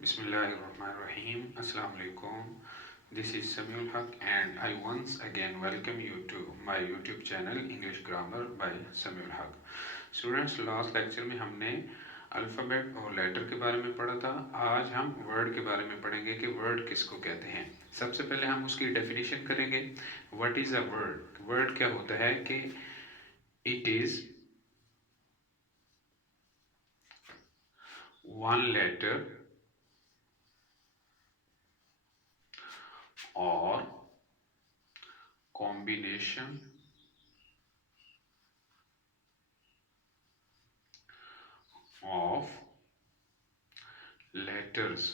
Bismillahirrahmanirrahim. Assalamu alaikum. This is Samuel Haq and I once again welcome you to my YouTube channel English Grammar by Samuel Haq. Students, last lecture में हमने alphabet और letter के बारे में पढ़ा था. आज हम वर्ड के बारे में पढ़ेंगे कि वर्ड किसको कहते हैं. सबसे पहले हम उसकी डेफिनेशन करेंगे. What is a word? Word क्या होता है कि it is one letter or combination of letters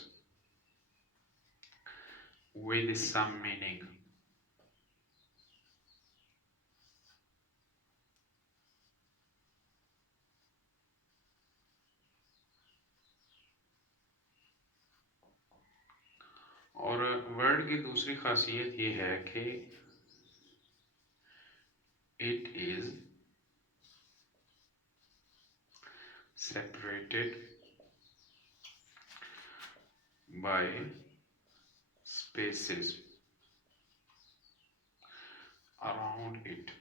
with some meaning. और वर्ड की दूसरी खासियत ये है कि it is separated by spaces around it.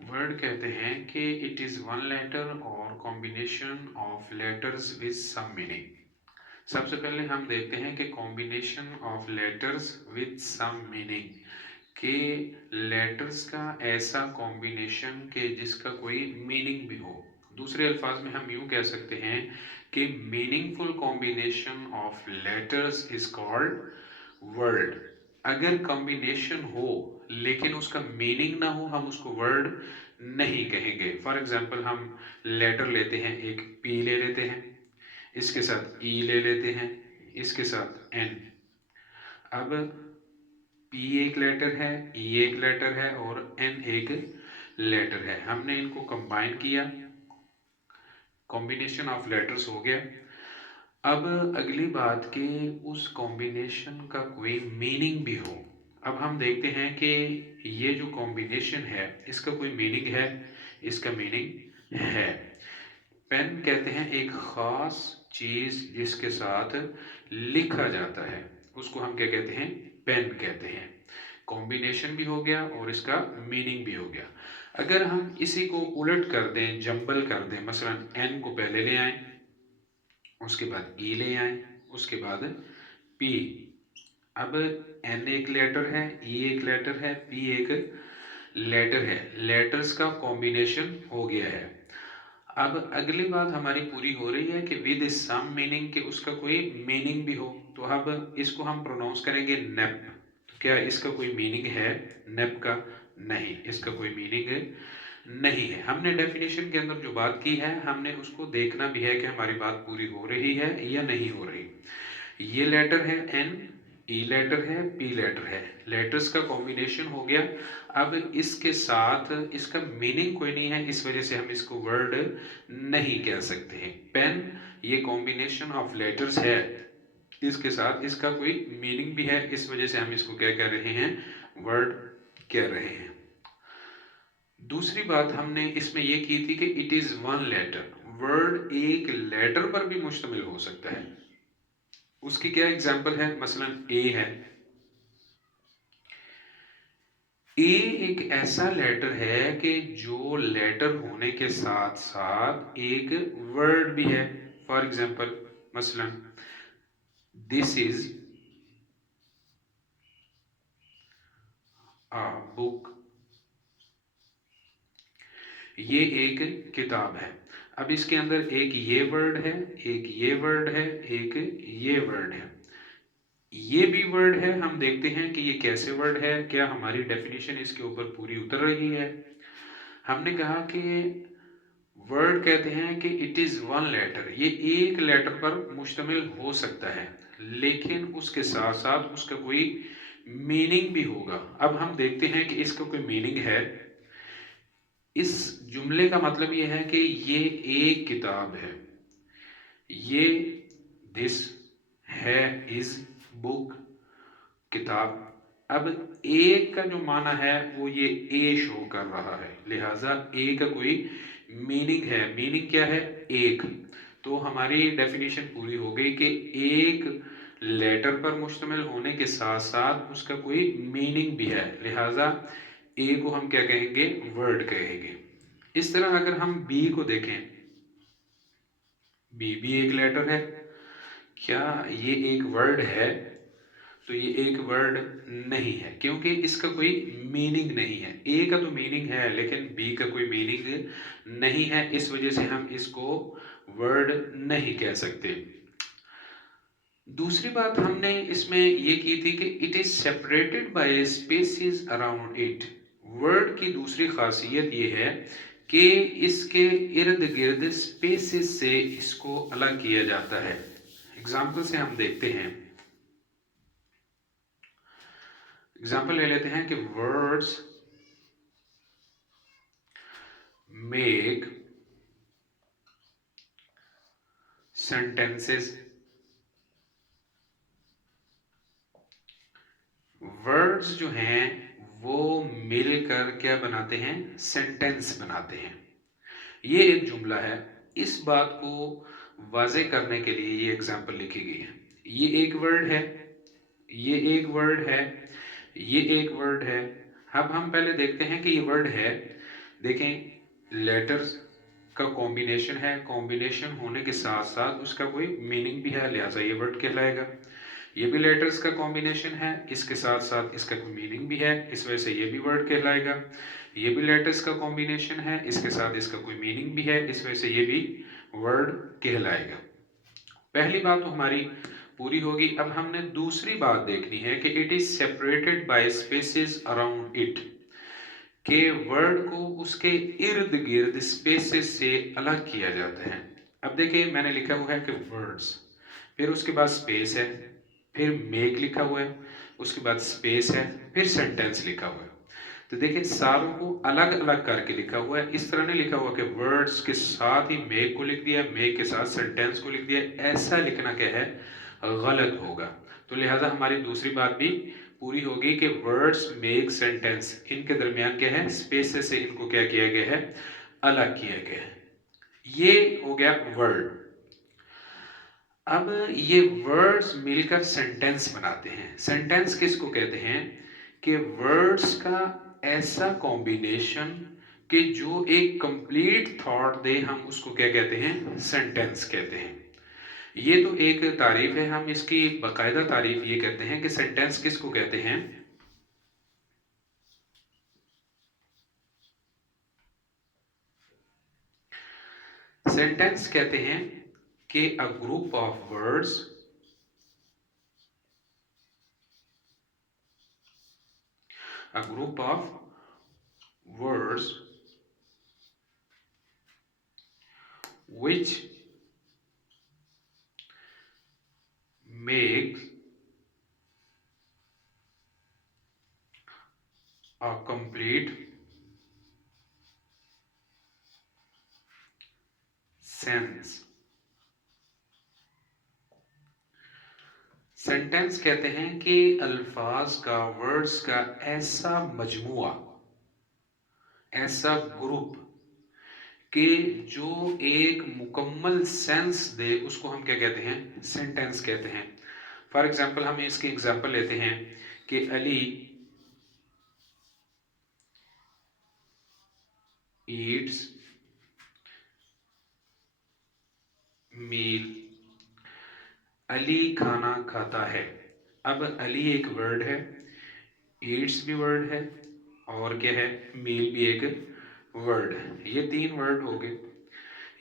Word कहते हैं कि इट इज वन लेटर और combination of letters with some meaning. सबसे पहले हम देखते हैं कि combination of letters with some meaning के लेटर्स का ऐसा कॉम्बिनेशन के जिसका कोई मीनिंग भी हो. दूसरे अल्फाज में हम यूं कह सकते हैं कि meaningful combination of letters is called word. अगर कॉम्बिनेशन हो लेकिन उसका मीनिंग ना हो हम उसको वर्ड नहीं कहेंगे. फॉर एग्जाम्पल हम लेटर लेते हैं, एक पी ले लेते हैं, इसके साथ ई ले लेते हैं, इसके साथ एन. अब पी एक लेटर है, ई एक लेटर है और एन एक लेटर है. हमने इनको कंबाइन किया, कॉम्बिनेशन ऑफ लेटर्स हो गया. अब अगली बात कि उस कॉम्बिनेशन का कोई मीनिंग भी हो. अब हम देखते हैं कि ये जो कॉम्बिनेशन है इसका कोई मीनिंग है, इसका मीनिंग है. पेन कहते हैं एक खास चीज जिसके साथ लिखा जाता है, उसको हम क्या कहते हैं? पेन कहते हैं. कॉम्बिनेशन भी हो गया और इसका मीनिंग भी हो गया. अगर हम इसी को उलट कर दें, जंबल कर दें, मसलन एन को पहले ले आए, उसके बाद ई ले आए, उसके बाद पी. अब एन एक लेटर है, ई एक लेटर है, पी एक लेटर है. लेटर्स का कॉम्बिनेशन हो गया है. अब अगली बात हमारी पूरी हो रही है कि विद सम मीनिंग, के उसका कोई मीनिंग भी हो. तो अब इसको हम प्रोनाउंस करेंगे नेप. तो क्या इसका कोई मीनिंग है नेप का? नहीं, इसका कोई मीनिंग नहीं है. हमने डेफिनेशन के अंदर जो बात की है हमने उसको देखना भी है कि हमारी बात पूरी हो रही है या नहीं हो रही. ये लेटर है एन, ई लेटर है, पी लेटर है, लेटर्स का कॉम्बिनेशन हो गया. अब इसके साथ इसका मीनिंग कोई नहीं है, इस वजह से हम इसको वर्ड नहीं कह सकते हैं. पेन ये कॉम्बिनेशन ऑफ लेटर्स है, इसके साथ इसका कोई मीनिंग भी है, इस वजह से हम इसको क्या कह रहे हैं? वर्ड कह रहे हैं. दूसरी बात हमने इसमें यह की थी कि it is one letter. Word एक लेटर पर भी मुश्तमिल हो सकता है. उसकी क्या एग्जाम्पल है? मसलन ए है. ए एक ऐसा लेटर है कि जो लेटर होने के साथ साथ एक वर्ड भी है. फॉर एग्जाम्पल मसलन दिस इज अ बुक. ये एक किताब है. अब इसके अंदर एक ये वर्ड है, एक ये वर्ड है, एक ये वर्ड है. ये भी वर्ड है. हम देखते हैं कि ये कैसे वर्ड है, क्या हमारी डेफिनेशन इसके ऊपर पूरी उतर रही है. हमने कहा कि वर्ड कहते हैं कि इट इज वन लेटर, ये एक लेटर पर मुश्तमिल हो सकता है लेकिन उसके साथ साथ उसका कोई मीनिंग भी होगा. अब हम देखते हैं कि इसका कोई मीनिंग है. इस जुमले का मतलब ये है कि ये एक किताब है. ये दिस है इज बुक, किताब. अब ए का जो माना है वो ये ए शो कर रहा है, लिहाजा ए का कोई मीनिंग है, मीनिंग क्या है, एक। तो हमारी डेफिनेशन पूरी हो गई कि एक लेटर पर मुश्तमिल होने के साथ साथ उसका कोई मीनिंग भी है, लिहाजा ए को हम क्या कहेंगे, वर्ड कहेंगे। इस तरह अगर हम बी को देखें, बी भी एक लेटर है, क्या ये एक वर्ड है, तो ये एक वर्ड नहीं है, क्योंकि इसका कोई मीनिंग नहीं है। ए का तो मीनिंग है लेकिन बी का कोई मीनिंग नहीं है, इस वजह से हम इसको वर्ड नहीं कह सकते। दूसरी बात हमने इसमें ये की थी कि it is separated by spaces around it. Word की दूसरी खासियत ये है कि इसके इर्द गिर्द स्पेसेस से इसको अलग किया जाता है। एग्जाम्पल से हम देखते हैं, एग्जाम्पल ले लेते हैं कि वर्ड्स मेक सेंटेंसेस। वर्ड्स जो हैं वो मिलकर क्या बनाते हैं, सेंटेंस बनाते हैं। ये एक जुमला है। इस बात को वाज़े करने के लिए ये एग्जाम्पल लिखी गई है। ये एक वर्ड है, ये एक वर्ड है, ये एक वर्ड है। अब हम पहले देखते हैं कि ये वर्ड है। देखें, लेटर्स का कॉम्बिनेशन है, कॉम्बिनेशन होने के साथ साथ उसका कोई मीनिंग भी है, लिहाजा ये वर्ड कहलाएगा। ये भी लेटर्स का कॉम्बिनेशन है, इसके साथ साथ इसका कोई मीनिंग भी है, इस वजह से ये भी वर्ड कहलाएगा। ये भी लेटर्स का कॉम्बिनेशन है, इसके साथ इसका कोई मीनिंग भी है, इस वजह से ये भी वर्ड कहलाएगा। पहली बात तो हमारी पूरी होगी। अब हमने दूसरी बात देखनी है कि it is separated by spaces around it, के वर्ड को उसके इर्द गिर्द स्पेसेस से अलग किया जाता है। अब देखिए, मैंने लिखा हुआ है कि वर्ड्स, फिर उसके बाद स्पेस है, फिर मेक लिखा हुआ है, उसके बाद स्पेस है, फिर सेंटेंस लिखा हुआ है। तो देखिए, सारों को अलग अलग करके लिखा हुआ है। इस तरह नहीं लिखा हुआ कि वर्ड्स के साथ ही मेक को लिख दिया, मेक के साथ सेंटेंस को लिख दिया। ऐसा लिखना क्या है, गलत होगा। तो लिहाजा हमारी दूसरी बात भी पूरी होगी कि वर्ड्स मेक सेंटेंस, इनके दरमियान क्या है, स्पेसेस से इनको क्या किया गया है, अलग किया गया है। ये हो गया वर्ड। अब ये वर्ड्स मिलकर सेंटेंस बनाते हैं। सेंटेंस किसको कहते हैं, कि वर्ड्स का ऐसा कॉम्बिनेशन कि जो एक कंप्लीट थॉट दे, हम उसको क्या कहते हैं, सेंटेंस कहते हैं। ये तो एक तारीफ है, हम इसकी बाकायदा तारीफ ये कहते हैं कि सेंटेंस किसको कहते हैं। सेंटेंस कहते हैं कि a group of words, a group of words which makes a complete sense। Sentence कहते हैं कि अल्फाज का, वर्ड्स का ऐसा मजमुआ, ऐसा ग्रुप कि जो एक मुकम्मल सेंस दे, उसको हम क्या कहते हैं, सेंटेंस कहते हैं। फॉर एग्जाम्पल, हम इसकी एग्जाम्पल लेते हैं कि अली ईट्स मील, अली खाना खाता है। अब अली एक वर्ड है, ईट्स भी वर्ड है, और क्या है, मील भी एक वर्ड है। ये तीन वर्ड हो गए,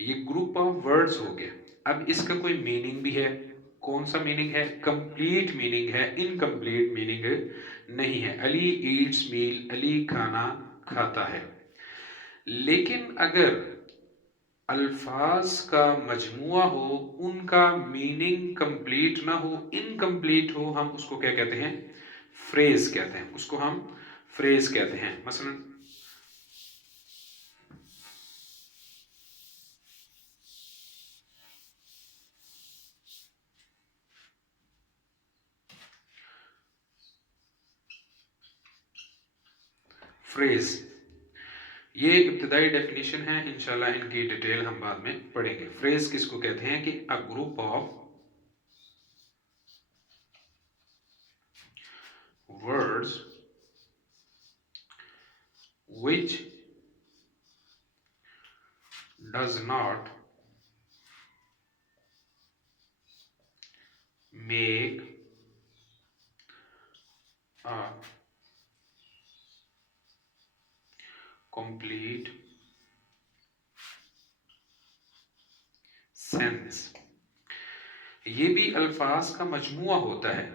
ये ग्रुप ऑफ वर्ड्स हो गए। अब इसका कोई मीनिंग भी है। कौन सा मीनिंग है, कंप्लीट मीनिंग है, इनकम्प्लीट मीनिंग नहीं है। अली ईट्स मील, अली खाना खाता है। लेकिन अगर अल्फाज का मजमुआ हो, उनका मीनिंग कंप्लीट ना हो, इनकम्प्लीट हो, हम उसको क्या कहते हैं, फ्रेज कहते हैं। उसको हम फ्रेज कहते हैं। मसलन फ्रेज, یہ ابتدائی ڈیفینیشن ہے، انشاءاللہ ان کی ڈیٹیل ہم بعد میں پڑھیں گے۔ فریز کس کو کہتے ہیں کہ a group of words which does not make a complete sense۔ یہ بھی الفاظ کا مجموعہ ہوتا ہے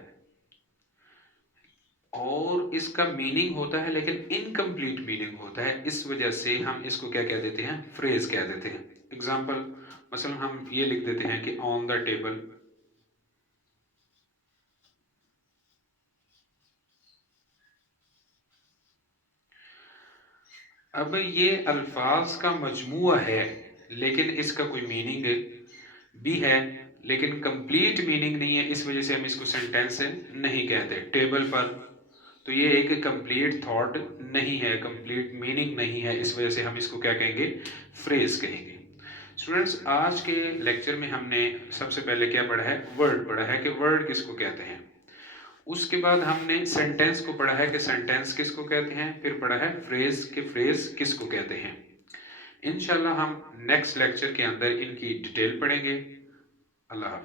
اور اس کا میننگ ہوتا ہے لیکن انکمپلیٹ میننگ ہوتا ہے، اس وجہ سے ہم اس کو کیا کہہ دیتے ہیں؟ فریز کہہ دیتے ہیں۔ اگزامپل مثلا ہم یہ لکھ دیتے ہیں کہ آن دا ٹیبل، اب یہ الفاظ کا مجموعہ ہے لیکن اس کا کوئی میننگ بھی ہے لیکن کمپلیٹ میننگ نہیں ہے، اس وجہ سے ہم اس کو سینٹینس نہیں کہتے۔ ٹیبل پر، تو یہ ایک کمپلیٹ تھاٹ نہیں ہے، کمپلیٹ میننگ نہیں ہے، اس وجہ سے ہم اس کو کیا کہیں گے؟ فریز کہیں گے۔ اسٹوڈنٹس، آج کے لیکچر میں ہم نے سب سے پہلے کیا پڑھا ہے؟ ورڈ پڑھا ہے کہ ورڈ کس کو کہتے ہیں۔ اس کے بعد ہم نے سینٹینس کو پڑھا ہے کہ سینٹینس کس کو کہتے ہیں، پھر پڑھا ہے فریز کہ فریز کس کو کہتے ہیں۔ انشاءاللہ ہم نیکسٹ لیکچر کے اندر ان کی ڈیٹیل پڑھیں گے۔ اللہ حافظ۔